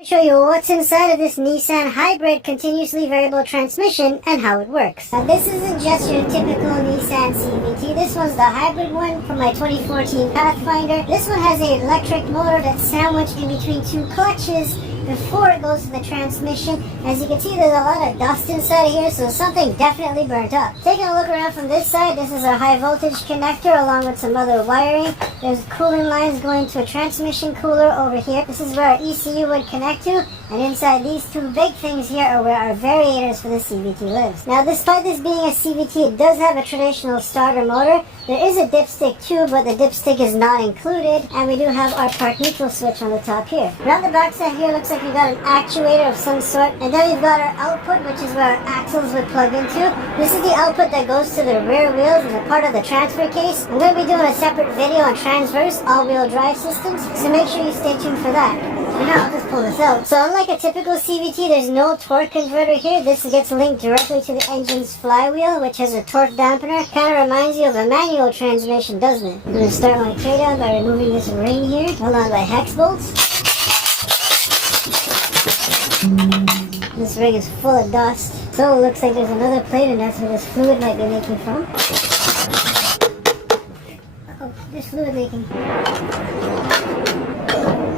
I'll show you what's inside of this Nissan Hybrid continuously variable transmission and how it works. Now this isn't just your typical Nissan CVT. This one's the hybrid one from my 2014 Pathfinder. This one has an electric motor that's sandwiched in between two clutches before it goes to the transmission. As you can see, there's a lot of dust inside of here, so something definitely burnt up. Taking a look around from this side, this is a high voltage connector along with some other wiring. There's cooling lines going to a transmission cooler over here. This is where our ECU would connect to, and inside these two big things here are where our variators for the CVT lives. Now, despite this being a CVT, it does have a traditional starter motor. There is a dipstick too, but the dipstick is not included, and we do have our park neutral switch on the top here. Around the back side here, looks like we've got an actuator of some sort, and then we've got our output, which is where our axles would plug into. This is the output that goes to the rear wheels and a part of the transfer case. I'm going to be doing a separate video on transverse all-wheel drive systems, so make sure you stay tuned for that. For now, I'll just pull this out. So unlike a typical CVT, there's no torque converter here. This gets linked directly to the engine's flywheel, which has a torque dampener. Kind of reminds you of a manual transmission, doesn't it? I'm going to start my trade-down by removing this ring here, held on by hex bolts. This ring is full of dust, so it looks like there's another plate, and that's where this fluid might be leaking from. Oh, there's fluid leaking.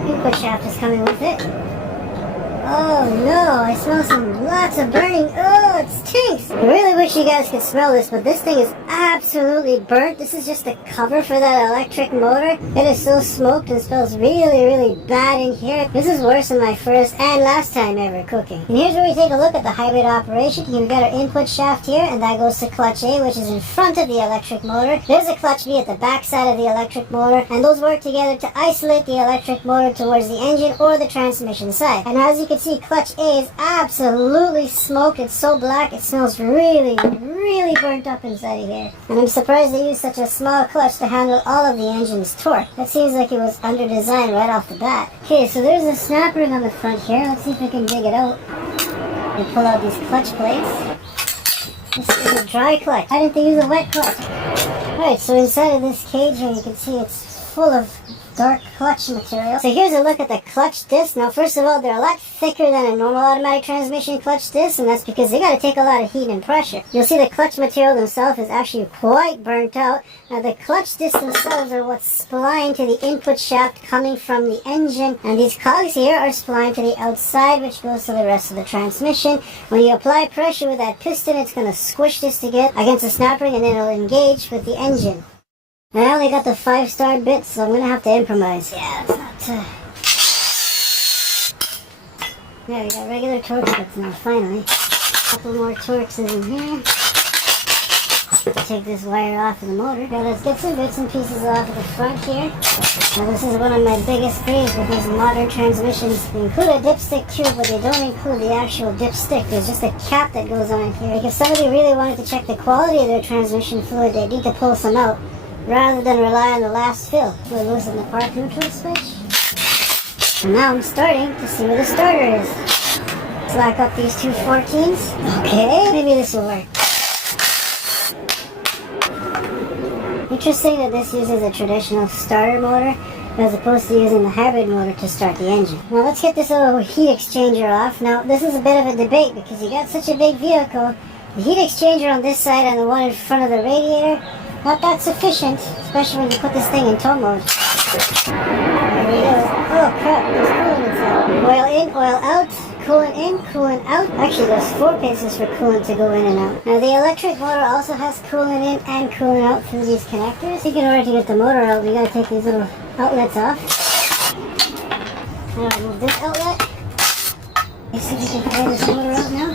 Input shaft is coming with it. Oh no, I smell lots of burning. Oh, it stinks. I really wish you guys could smell this, but this thing is absolutely burnt. This is just a cover for that electric motor. It is so smoked and smells really, really bad in here. This is worse than my first and last time ever cooking. And here's where we take a look at the hybrid operation. We've got our input shaft here, and that goes to clutch A, which is in front of the electric motor. There's a clutch B at the back side of the electric motor, and those work together to isolate the electric motor towards the engine or the transmission side. And as you can see, clutch A is absolutely smoked. It's so black, it smells really, really burnt up inside of here. And I'm surprised they used such a small clutch to handle all of the engine's torque. That seems like it was under design right off the bat. Okay, so there's a snap ring on the front here. Let's see if we can dig it out and pull out these clutch plates. This is a dry clutch. Why didn't they use a wet clutch? Alright, so inside of this cage here, you can see it's full of dark clutch material. So here's a look at the clutch discs. Now, first of all, they're a lot thicker than a normal automatic transmission clutch disc, and that's because they got to take a lot of heat and pressure. You'll see the clutch material themselves is actually quite burnt out. Now, the clutch discs themselves are what's splined to the input shaft coming from the engine, and these cogs here are splined to the outside, which goes to the rest of the transmission. When you apply pressure with that piston, it's going to squish this to get against the snap ring, and then it'll engage with the engine. I only got the 5-star bits, so I'm going to have to improvise. Yeah, it's not... Yeah, we got regular Torx bits now, finally. A couple more Torxes in here. Take this wire off of the motor. Now let's get some bits and pieces off of the front here. Now this is one of my biggest grieves with these modern transmissions. They include a dipstick too, but they don't include the actual dipstick. There's just a cap that goes on here. Like if somebody really wanted to check the quality of their transmission fluid, they need to pull some out, rather than rely on the last fill. We'll loosen the park neutral switch. And now I'm starting to see where the starter is. Let's lock up these two 14s. Okay, maybe this will work. Interesting that this uses a traditional starter motor as opposed to using the hybrid motor to start the engine. Now let's get this little heat exchanger off. Now this is a bit of a debate because you got such a big vehicle. The heat exchanger on this side and the one in front of the radiator, not that sufficient, especially when you put this thing in tow mode. There we go. Oh crap, there's coolant inside. Oil in, oil out, coolant in, coolant out. Actually, there's 4 places for coolant to go in and out. Now the electric motor also has coolant in and coolant out through these connectors. I think in order to get the motor out, we gotta take these little outlets off. Now remove this outlet. Let's see if we can pull this motor out now.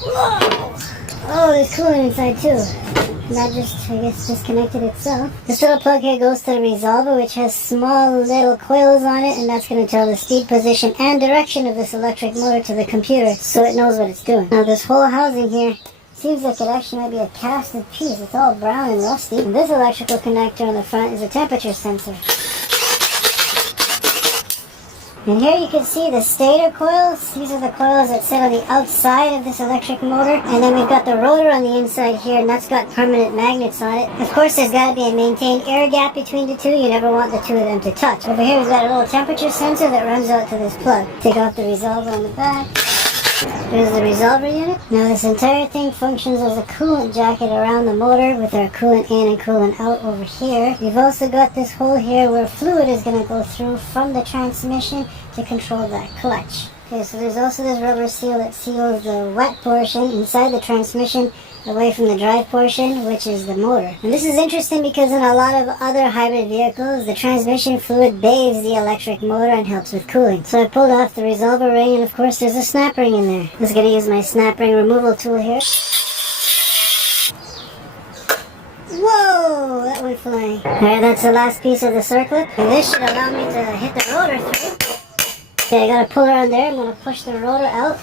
Whoa! Oh, there's coolant inside too. And that just, I guess, disconnected itself. This little plug here goes to the resolver, which has small little coils on it, and that's going to tell the speed, position, and direction of this electric motor to the computer, so it knows what it's doing. Now this whole housing here seems like it actually might be a casted piece. It's all brown and rusty. And this electrical connector on the front is a temperature sensor. And here you can see the stator coils. These are the coils that sit on the outside of this electric motor. And then we've got the rotor on the inside here, and that's got permanent magnets on it. Of course, there's got to be a maintained air gap between the two. You never want the two of them to touch. Over here we've got a little temperature sensor that runs out to this plug. Take off the resolver on the back. There's the resolver unit. Now this entire thing functions as a coolant jacket around the motor with our coolant in and coolant out over here. We've also got this hole here where fluid is going to go through from the transmission to control that clutch. Okay, so there's also this rubber seal that seals the wet portion inside the transmission away from the dry portion, which is the motor. And this is interesting because in a lot of other hybrid vehicles, the transmission fluid bathes the electric motor and helps with cooling. So I pulled off the resolver ring, and of course there's a snap ring in there. I'm just going to use my snap ring removal tool here. Whoa, that went flying. Alright, that's the last piece of the circlip. And this should allow me to hit the rotor through. Okay, I got a puller on there. I'm going to push the rotor out.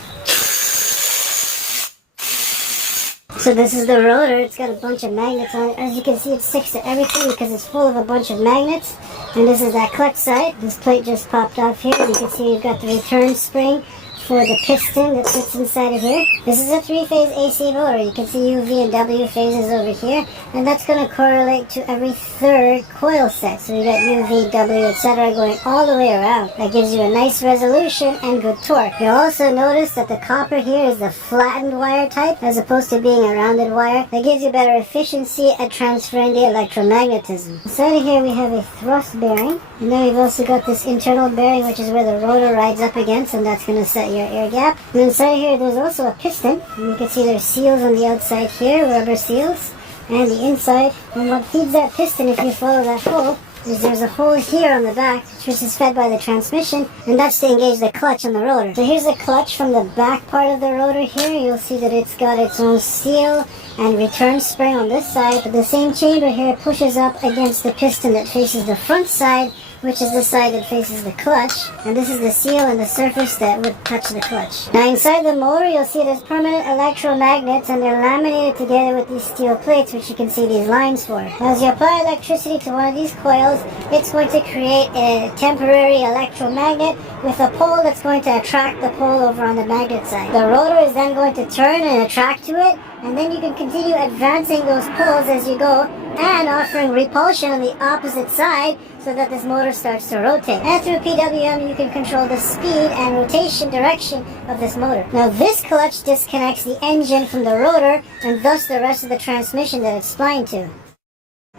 So this is the rotor. It's got a bunch of magnets on it. As you can see, it sticks to everything because it's full of a bunch of magnets. And this is that clutch side. This plate just popped off here. You can see you've got the return spring for the piston that sits inside of here. This is a 3-phase AC motor. You can see UV and W phases over here, and that's going to correlate to every third coil set. So you got UV, W, etc. going all the way around. That gives you a nice resolution and good torque. You'll also notice that the copper here is the flattened wire type as opposed to being a rounded wire. That gives you better efficiency at transferring the electromagnetism. Inside of here we have a thrust bearing, and then we've also got this internal bearing, which is where the rotor rides up against, and that's going to set your air gap. And inside here there's also a piston, and you can see there's seals on the outside here, rubber seals, and the inside. And what feeds that piston, if you follow that hole, is there's a hole here on the back which is fed by the transmission, and that's to engage the clutch on the rotor. So here's the clutch from the back part of the rotor here. You'll see that it's got its own seal and return spring on this side, but the same chamber here pushes up against the piston that faces the front side, which is the side that faces the clutch, and this is the seal and the surface that would touch the clutch. Now inside the motor you'll see there's permanent electromagnets, and they're laminated together with these steel plates, which you can see these lines for. Now as you apply electricity to one of these coils, it's going to create a temporary electromagnet with a pole that's going to attract the pole over on the magnet side. The rotor is then going to turn and attract to it, and then you can continue advancing those poles as you go and offering repulsion on the opposite side so that this motor starts to rotate. And through PWM you can control the speed and rotation direction of this motor. Now this clutch disconnects the engine from the rotor and thus the rest of the transmission that it's splined to.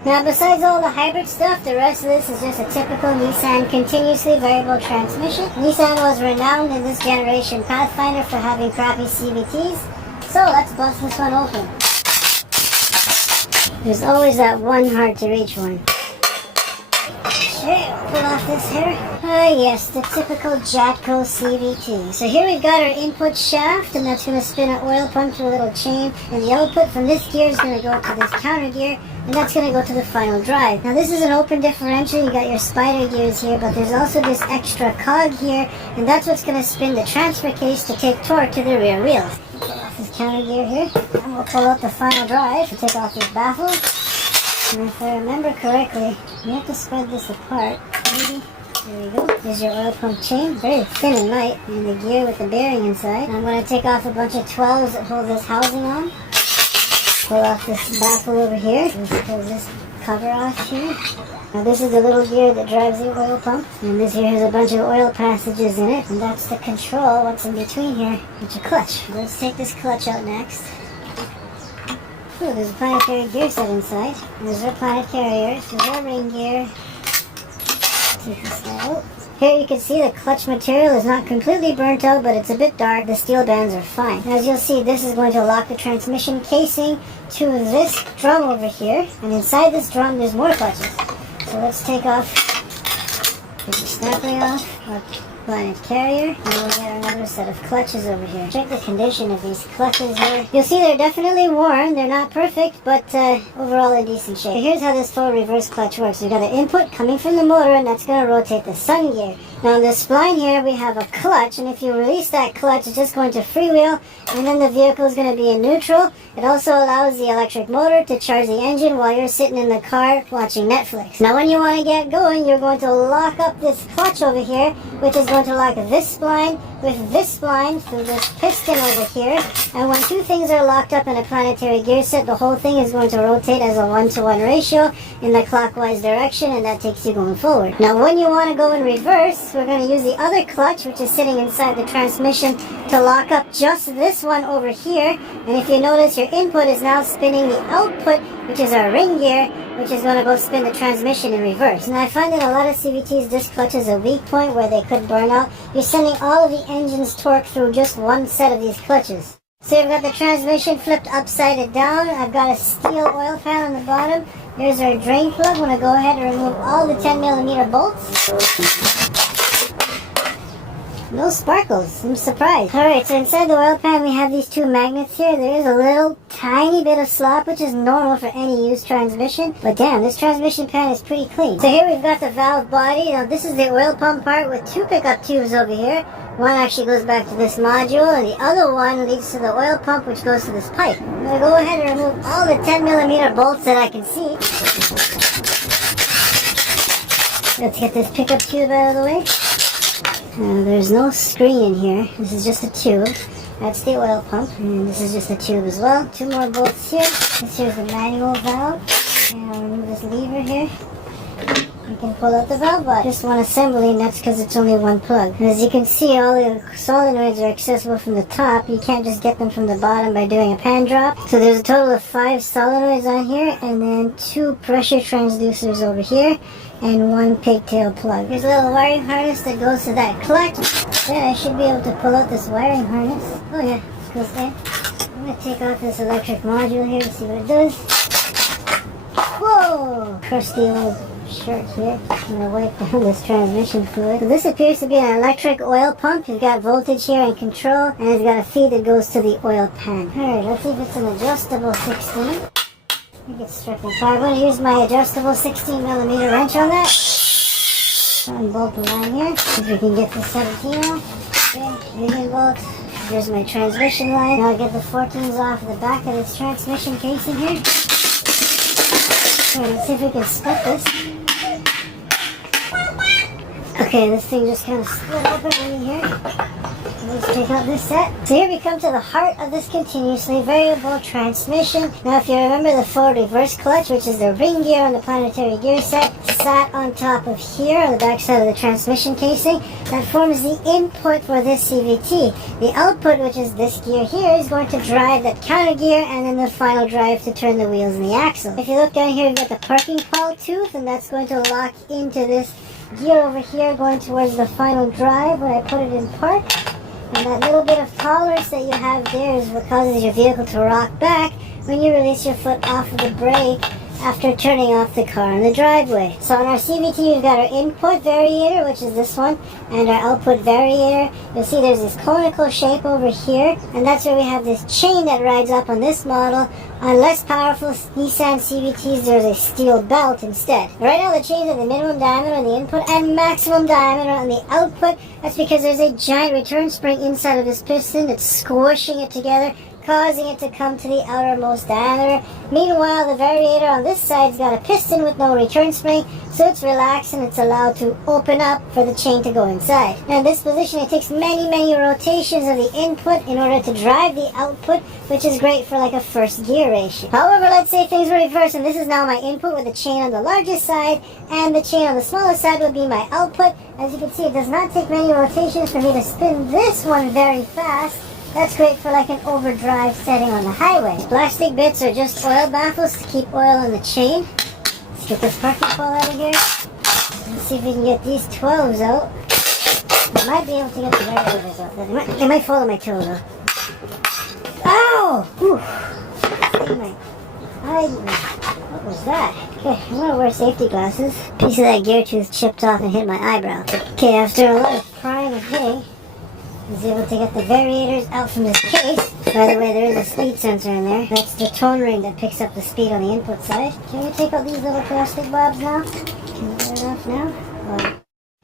Now besides all the hybrid stuff, the rest of this is just a typical Nissan continuously variable transmission. Nissan was renowned in this generation Pathfinder for having crappy CVTs. So let's bust this one open. There's always that one hard to reach one. Okay, pull off this here. Ah yes, the typical Jatco CVT. So here we've got our input shaft, and that's going to spin an oil pump through a little chain, and the output from this gear is going to go to this counter gear, and that's going to go to the final drive. Now this is an open differential. You got your spider gears here, but there's also this extra cog here, and that's what's going to spin the transfer case to take torque to the rear wheels. Pull off this counter gear here, and we'll pull out the final drive to take off this baffle. And if I remember correctly, you have to spread this apart. Maybe. There we go. There's your oil pump chain, very thin and light, and the gear with the bearing inside. And I'm going to take off a bunch of 12s that hold this housing on. Pull off this baffle over here. Let's pull this cover off here. Now this is the little gear that drives the oil pump, and this here has a bunch of oil passages in it, and that's to control what's in between here, which is a clutch. Let's take this clutch out next. Ooh, there's a planetary gear set inside. There's our planet carriers. There's our ring gear. Take this out. Here you can see the clutch material is not completely burnt out, but it's a bit dark. The steel bands are fine. As you'll see, this is going to lock the transmission casing to this drum over here. And inside this drum, there's more clutches. So let's take the snap ring off. Our planet carrier, and we'll get another set of clutches over here. Check the condition of these clutches here. You'll see they're definitely worn. They're not perfect, but overall in decent shape. Here's how this full reverse clutch works. We've got an input coming from the motor, and that's going to rotate the sun gear. Now on this spline here we have a clutch, and if you release that clutch it's just going to freewheel, and then the vehicle is going to be in neutral. It also allows the electric motor to charge the engine while you're sitting in the car watching Netflix. Now when you want to get going, you're going to lock up this clutch over here which is going to lock this spline with this spline through this piston over here. And when two things are locked up in a planetary gear set, the whole thing is going to rotate as a 1-to-1 ratio in the clockwise direction, and that takes you going forward. Now when you want to go in reverse, we're going to use the other clutch, which is sitting inside the transmission, to lock up just this one over here. And if you notice, your input is now spinning the output, which is our ring gear, which is going to go spin the transmission in reverse. And I find that a lot of CVTs, this clutch is a weak point where they could burn out. You're sending all of the engine's torque through just one set of these clutches. So you've got the transmission flipped upside down. I've got a steel oil pan on the bottom. There's our drain plug. I'm going to go ahead and remove all the 10mm bolts. No sparkles. I'm surprised. Alright, so inside the oil pan we have these two magnets here. There is a little tiny bit of slop, which is normal for any used transmission. But damn, this transmission pan is pretty clean. So here we've got the valve body. Now this is the oil pump part with two pickup tubes over here. One actually goes back to this module, and the other one leads to the oil pump, which goes to this pipe. I'm going to go ahead and remove all the 10mm bolts that I can see. Let's get this pickup tube out of the way. There's no screen in here. This is just a tube. That's the oil pump. And this is just a tube as well. Two more bolts here. This here's the manual valve. And I'll remove this lever here. You can pull out the valve body. Just one assembly, and that's because it's only one plug. And as you can see, all the solenoids are accessible from the top. You can't just get them from the bottom by doing a pan drop. So there's a total of 5 solenoids on here, and then 2 pressure transducers over here, and 1 pigtail plug. Here's a little wiring harness that goes to that clutch. Then I should be able to pull out this wiring harness. Oh yeah, it goes there. I'm going to take off this electric module here to see what it does. Whoa! Crusty old shirt here. I'm going to wipe down this transmission fluid. So this appears to be an electric oil pump. You've got voltage here and control, and it's got a feed that goes to the oil pan. Alright, let's see if it's an adjustable 16. I think it's stripping. So I'm going to use my adjustable 16mm wrench on that. Unbolt the line here. See if we can get the 17 off. Okay, union bolt. Here's my transmission line. Now I'll get the 14s off the back of this transmission casing here. Okay, let's see if we can split this. Okay, this thing just kind of split open in here. Let's take out this set. So here we come to the heart of this continuously variable transmission. Now if you remember, the forward reverse clutch, which is the ring gear on the planetary gear set, sat on top of here on the back side of the transmission casing. That forms the input for this CVT. The output, which is this gear here, is going to drive that counter gear and then the final drive to turn the wheels and the axle. If you look down here, you've got the parking pawl tooth, and that's going to lock into this gear over here going towards the final drive when I put it in park. And that little bit of tolerance that you have there is what causes your vehicle to rock back when you release your foot off of the brake after turning off the car in the driveway. So on our CVT, we've got our input variator, which is this one, and our output variator. You'll see there's this conical shape over here, and that's where we have this chain that rides up on this model. On less powerful Nissan CVTs, there's a steel belt instead. Right now the chains are the minimum diameter on the input and maximum diameter on the output. That's because there's a giant return spring inside of this piston that's squishing it together, causing it to come to the outermost diameter. Meanwhile, the variator on this side's got a piston with no return spring, so it's relaxed and it's allowed to open up for the chain to go inside. Now in this position, it takes many rotations of the input in order to drive the output, which is great for like a first gear ratio. However, let's say things were reversed, and this is now my input with the chain on the largest side, and the chain on the smallest side would be my output. As you can see, it does not take many rotations for me to spin this one very fast. That's great for like an overdrive setting on the highway. Plastic bits are just oil baffles to keep oil in the chain. Let's get this parking pole out of here. Let's see if we can get these 12s out. I might be able to get the variators out. They might fall on my toe though. Ow! Whew. What was that? Okay, I'm gonna wear safety glasses. Piece of that gear tooth chipped off and hit my eyebrow. Okay, after a lot of prying and hitting, I was able to get the variators out from this case. By the way, there is a speed sensor in there. That's the tone ring that picks up the speed on the input side. Can we take out these little plastic bobs now? Can we get it off now?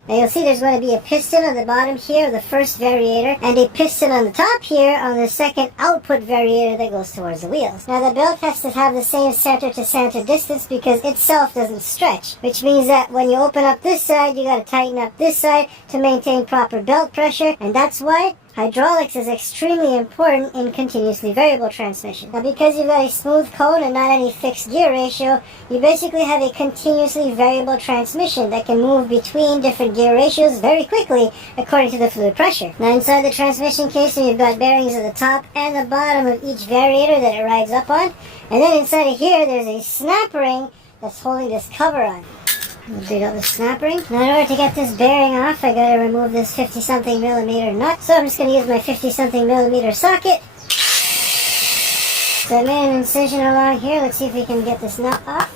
Now you'll see there's going to be a piston on the bottom here of the first variator and a piston on the top here on the second output variator that goes towards the wheels. Now the belt has to have the same center to center distance because itself doesn't stretch, which means that when you open up this side, you got to tighten up this side to maintain proper belt pressure, and that's why hydraulics is extremely important in continuously variable transmission. Now because you've got a smooth cone and not any fixed gear ratio, you basically have a continuously variable transmission that can move between different gear ratios very quickly according to the fluid pressure. Now inside the transmission casing, you've got bearings at the top and the bottom of each variator that it rides up on. And then inside of here, there's a snap ring that's holding this cover on. We'll dig out the snap ring. Now in order to get this bearing off, I gotta remove this 50-something millimeter nut. So I'm just gonna use my 50-something millimeter socket. So I made an incision along here. Let's see if we can get this nut off.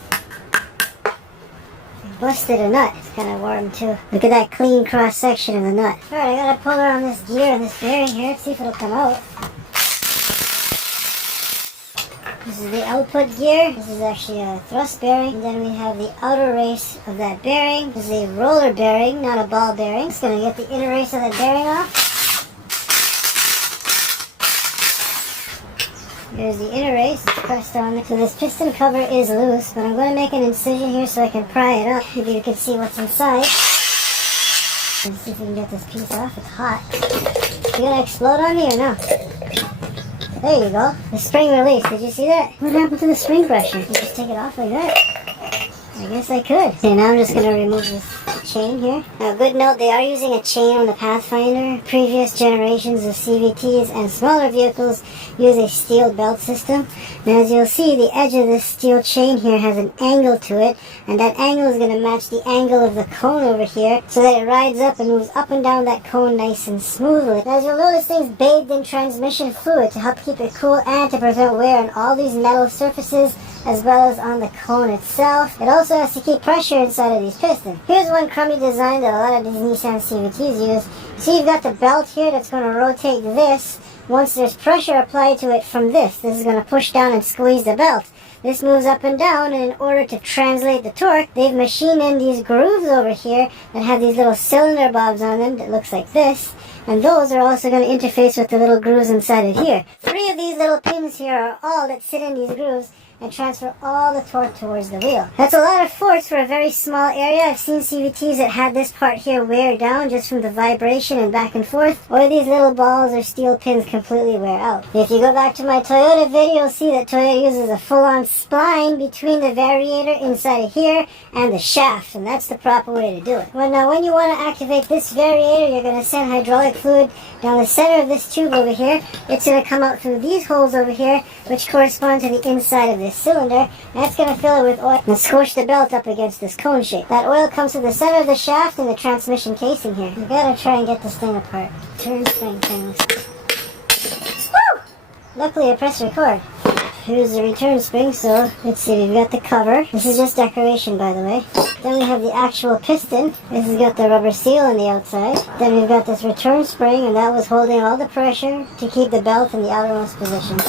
I busted a nut. It's kind of warm too. Look at that clean cross section of the nut. Alright, I gotta pull her on this gear and this bearing here. Let's see if it'll come out. This is the output gear. This is actually a thrust bearing. And then we have the outer race of that bearing. This is a roller bearing, not a ball bearing. Just going to get the inner race of that bearing off. Here's the inner race. It's pressed on. So this piston cover is loose, but I'm going to make an incision here so I can pry it up. Maybe you can see what's inside. Let's see if we can get this piece off. It's hot. You going to explode on me or no? There you go. The spring release. Did you see that? What happened to the spring pressure? You just take it off like that? I guess I could. Okay, now I'm just going to remove this chain here. Now, good note, they are using a chain on the Pathfinder. Previous generations of CVTs and smaller vehicles use a steel belt system. Now, as you'll see, the edge of this steel chain here has an angle to it, and that angle is going to match the angle of the cone over here so that it rides up and moves up and down that cone nice and smoothly. Now, as you'll notice, things bathed in transmission fluid to help keep it cool and to prevent wear on all these metal surfaces as well as on the cone itself. It also has to keep pressure inside of these pistons. Here's one crummy design that a lot of these Nissan CVTs use. See, you've got the belt here that's going to rotate this once there's pressure applied to it from this. This is going to push down and squeeze the belt. This moves up and down, and in order to translate the torque, they've machined in these grooves over here that have these little cylinder bobs on them that looks like this. And those are also going to interface with the little grooves inside of here. 3 of these little pins here are all that sit in these grooves and transfer all the torque towards the wheel. That's a lot of force for a very small area. I've seen CVTs that had this part here wear down just from the vibration and back and forth, or these little balls or steel pins completely wear out. If you go back to my Toyota video, you'll see that Toyota uses a full-on spline between the variator inside of here and the shaft, and that's the proper way to do it. Well, now when you want to activate this variator, you're going to send hydraulic fluid down the center of this tube over here. It's going to come out through these holes over here, which correspond to the inside of this cylinder, and that's going to fill it with oil and squish the belt up against this cone shape. That oil comes to the center of the shaft and the transmission casing here. You gotta try and get this thing apart. Turn spring things. Woo! Luckily I pressed record. Here's the return spring, so let's see, we've got the cover. This is just decoration, by the way. Then we have the actual piston. This has got the rubber seal on the outside. Then we've got this return spring, and that was holding all the pressure to keep the belt in the outermost position.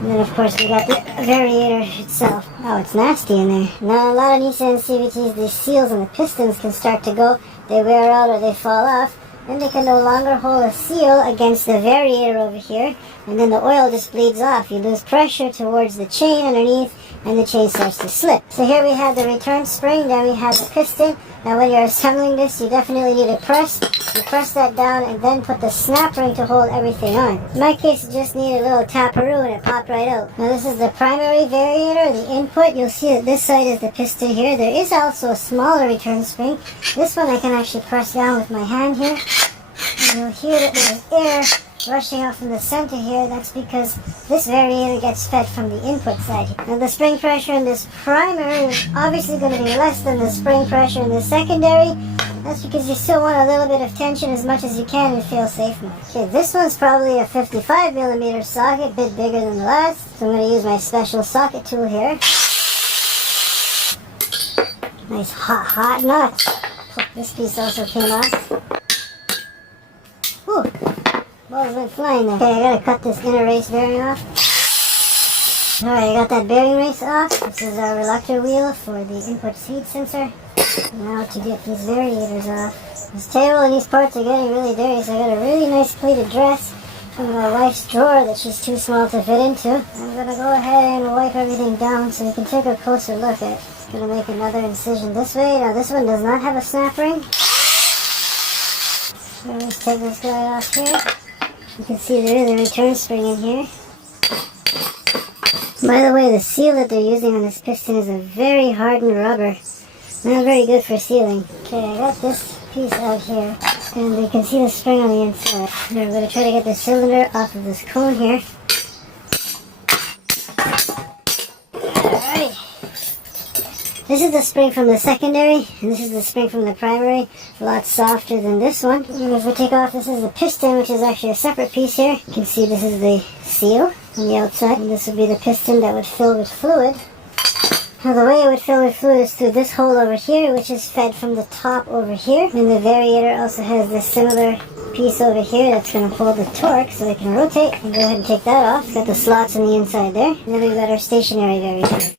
And then, of course, we got the variator itself. Oh, it's nasty in there. Now, a lot of Nissan CVTs, these seals and the pistons can start to go. They wear out or they fall off. Then they can no longer hold a seal against the variator over here. And then the oil just bleeds off. You lose pressure towards the chain underneath, and the chain starts to slip. So here we have the return spring, then we have the piston. Now when you're assembling this, you definitely need to press. You press that down and then put the snap ring to hold everything on. In my case, you just need a little taparoo and it popped right out. Now this is the primary variator, the input. You'll see that this side is the piston here. There is also a smaller return spring. This one I can actually press down with my hand here. And you'll hear that there's air rushing out from the center here. That's because this variator gets fed from the input side. Now the spring pressure in this primary is obviously going to be less than the spring pressure in the secondary. That's because you still want a little bit of tension as much as you can in fail-safe mode. Okay, this one's probably a 55mm socket, a bit bigger than the last. So I'm going to use my special socket tool here. Nice hot nuts. This piece also came off. Whew. Balls went flying there. Okay, I gotta cut this inner race bearing off. Alright, I got that bearing race off. This is our reluctor wheel for the input speed sensor. Now to get these variators off. This table and these parts are getting really dirty, so I got a really nice pleated dress from my wife's drawer that she's too small to fit into. I'm gonna go ahead and wipe everything down so we can take a closer look at it. Just gonna make another incision this way. Now this one does not have a snap ring. So let's take this guy off here. You can see there is a return spring in here. By the way, the seal that they're using on this piston is a very hardened rubber. Not very good for sealing. Okay, I got this piece out here, and you can see the spring on the inside. Now I'm going to try to get the cylinder off of this cone here. Alright. This is the spring from the secondary, and this is the spring from the primary. A lot softer than this one. And if we take off, this is the piston, which is actually a separate piece here. You can see this is the seal on the outside, and this would be the piston that would fill with fluid. Now the way it would fill with fluid is through this hole over here, which is fed from the top over here. And the variator also has this similar piece over here that's going to hold the torque so it can rotate. And go ahead and take that off. It's got the slots on the inside there. And then we've got our stationary variator.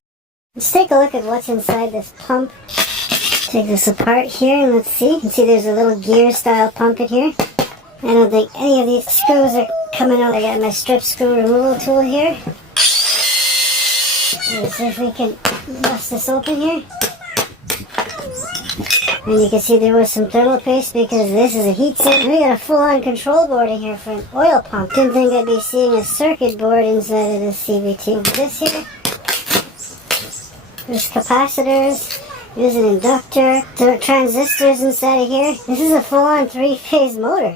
Let's take a look at what's inside this pump. Take this apart here and let's see. You can see there's a little gear style pump in here. I don't think any of these screws are coming out. I got my strip screw removal tool here. Let's see if we can bust this open here. And you can see there was some thermal paste because this is a heat sink. We got a full-on control board in here for an oil pump. Didn't think I'd be seeing a circuit board inside of this CVT. This here, there's capacitors. There's an inductor. There are transistors inside of here. This is a full-on three-phase motor.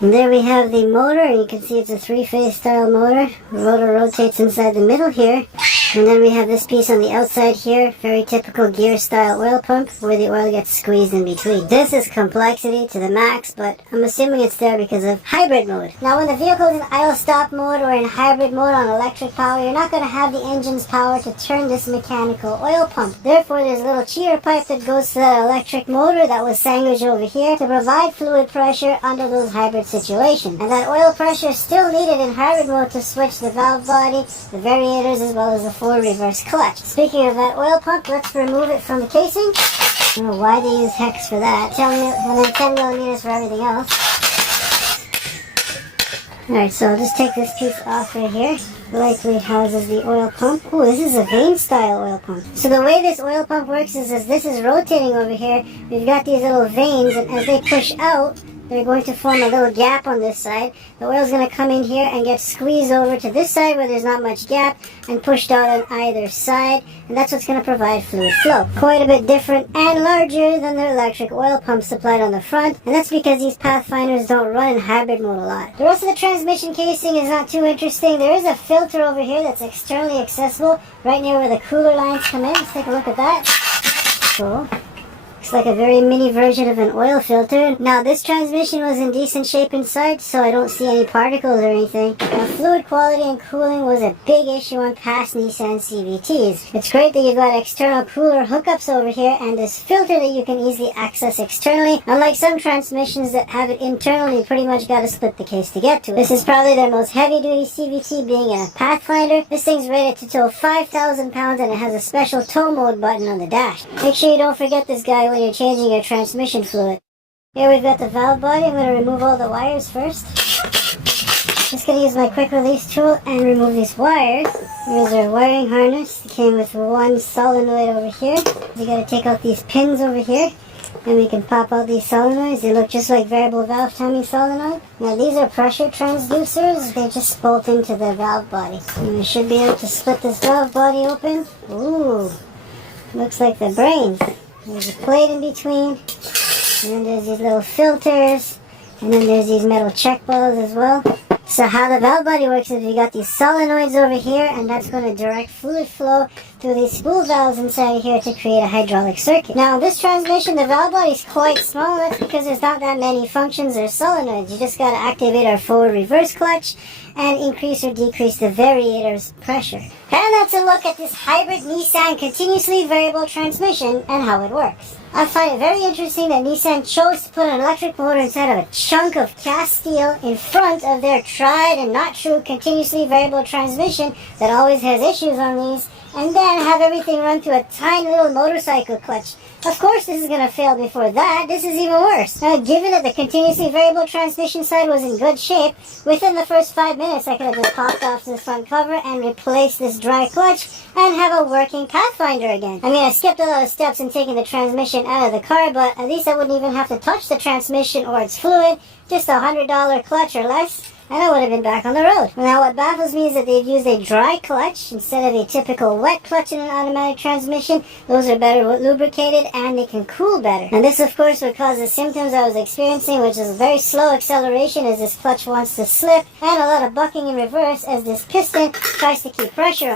And there we have the motor, and you can see it's a three-phase style motor. The rotor rotates inside the middle here. And then we have this piece on the outside here, very typical gear style oil pump, where the oil gets squeezed in between. This is complexity to the max, but I'm assuming it's there because of hybrid mode. Now when the vehicle is in idle stop mode or in hybrid mode on electric power, you're not going to have the engine's power to turn this mechanical oil pump. Therefore, there's a little cheater pipe that goes to that electric motor that was sandwiched over here to provide fluid pressure under those hybrid situations. And that oil pressure is still needed in hybrid mode to switch the valve body, the variators, as well as the full reverse clutch. Speaking of that oil pump, let's remove it from the casing. I don't know why they use hex for that. And then 10 millimeters for everything else. Alright, so I'll just take this piece off right here. Likely houses the oil pump. Oh, this is a vane style oil pump. So the way this oil pump works is as this is rotating over here, we've got these little vanes, and as they push out, they're going to form a little gap on this side. The oil is going to come in here and get squeezed over to this side where there's not much gap and pushed out on either side. And that's what's going to provide fluid flow. Quite a bit different and larger than the electric oil pump supplied on the front. And that's because these Pathfinders don't run in hybrid mode a lot. The rest of the transmission casing is not too interesting. There is a filter over here that's externally accessible right near where the cooler lines come in. Let's take a look at that. Cool. Looks like a very mini version of an oil filter. Now this transmission was in decent shape inside, so I don't see any particles or anything. Now fluid quality and cooling was a big issue on past Nissan CVTs. It's great that you've got external cooler hookups over here and this filter that you can easily access externally. Unlike some transmissions that have it internally, you pretty much got to split the case to get to it. This is probably their most heavy duty CVT, being a Pathfinder. This thing's rated to tow 5,000 pounds and it has a special tow mode button on the dash. Make sure you don't forget this guy when you're changing your transmission fluid. Here we've got the valve body. I'm going to remove all the wires first. Just going to use my quick release tool and remove these wires. Here's our wiring harness. It came with one solenoid over here. We got to take out these pins over here. And we can pop out these solenoids. They look just like variable valve timing solenoid. Now these are pressure transducers. They just bolt into the valve body. And we should be able to split this valve body open. Ooh, looks like the brains. There's a plate in between, and then there's these little filters, and then there's these metal check valves as well. So how the valve body works is we got these solenoids over here, and that's going to direct fluid flow through these spool valves inside here to create a hydraulic circuit. Now in this transmission, the valve body is quite small. That's because there's not that many functions or solenoids. You just got to activate our forward reverse clutch and increase or decrease the variator's pressure. And that's a look at this hybrid Nissan continuously variable transmission and how it works. I find it very interesting that Nissan chose to put an electric motor inside of a chunk of cast steel in front of their tried and not true continuously variable transmission that always has issues on these, and then have everything run through a tiny little motorcycle clutch. Of course this is going to fail before that. This is even worse. Now, given that the continuously variable transmission side was in good shape, within the first 5 minutes I could have just popped off this front cover and replaced this dry clutch and have a working Pathfinder again. I mean, I skipped a lot of steps in taking the transmission out of the car, but at least I wouldn't even have to touch the transmission or its fluid. Just a $100 clutch or less, and I would have been back on the road. Now, what baffles me is that they've used a dry clutch instead of a typical wet clutch in an automatic transmission. Those are better lubricated and they can cool better. And this, of course, would cause the symptoms I was experiencing, which is very slow acceleration as this clutch wants to slip, and a lot of bucking in reverse as this piston tries to keep pressure on.